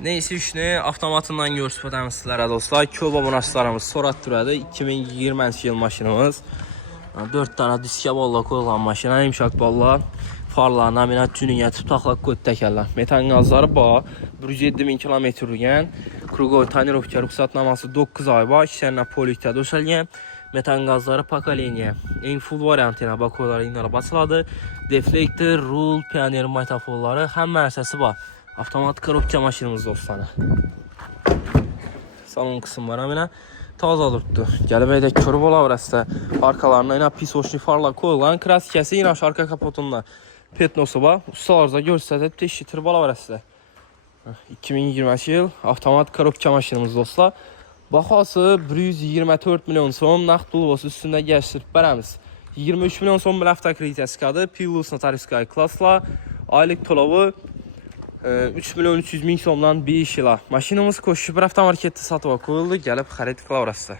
Neyse işini avtomatından görsüpədəm sizlərə dostlar. Koba bonuslarımız Sorat türədi. 2020 yıl maşınımız. 4 tane diskə balla qoyulan maşına, imşak balla. Farlar, naminat, tüninə, tutaqlaq qoydu təkərlər. Metan qazları bax, 107.000 km-dən. Krugoy tonirovka ruxsatnaması 9 ay var. İşlərinə polikdə döşəlgən. Metan qazları pakoleniya. En full variantına bakoyları inara basıladı. Deflektor, rul, pioner metaforları həm mərsəsi var. Avtomatik korobka maşinimiz dostlar. Salon kısım var hemen. Taze durdu. Gəlib edək körüb ola orası. Arkalarına yine pis hoşlu farlar koyulan. Krasikəsi yine arka kapotunda. Petnosu var. Ustalarca görsədib teşhitir bala orası. 2020 yıl avtomatik korobka maşinimiz dostlar. Baxası 124 milyon son naqd pul üstündə gəşdirib bərəmiz. 23 milyon son bir hafta kreditəsi qadı. Plus notariskay klasla. Aylık tolavu 3 milyon 300 min somdan bir iş ilə. Maşinimiz koşu bir hafta markette satıva koyuldu. Gəlib xarid qıla orası.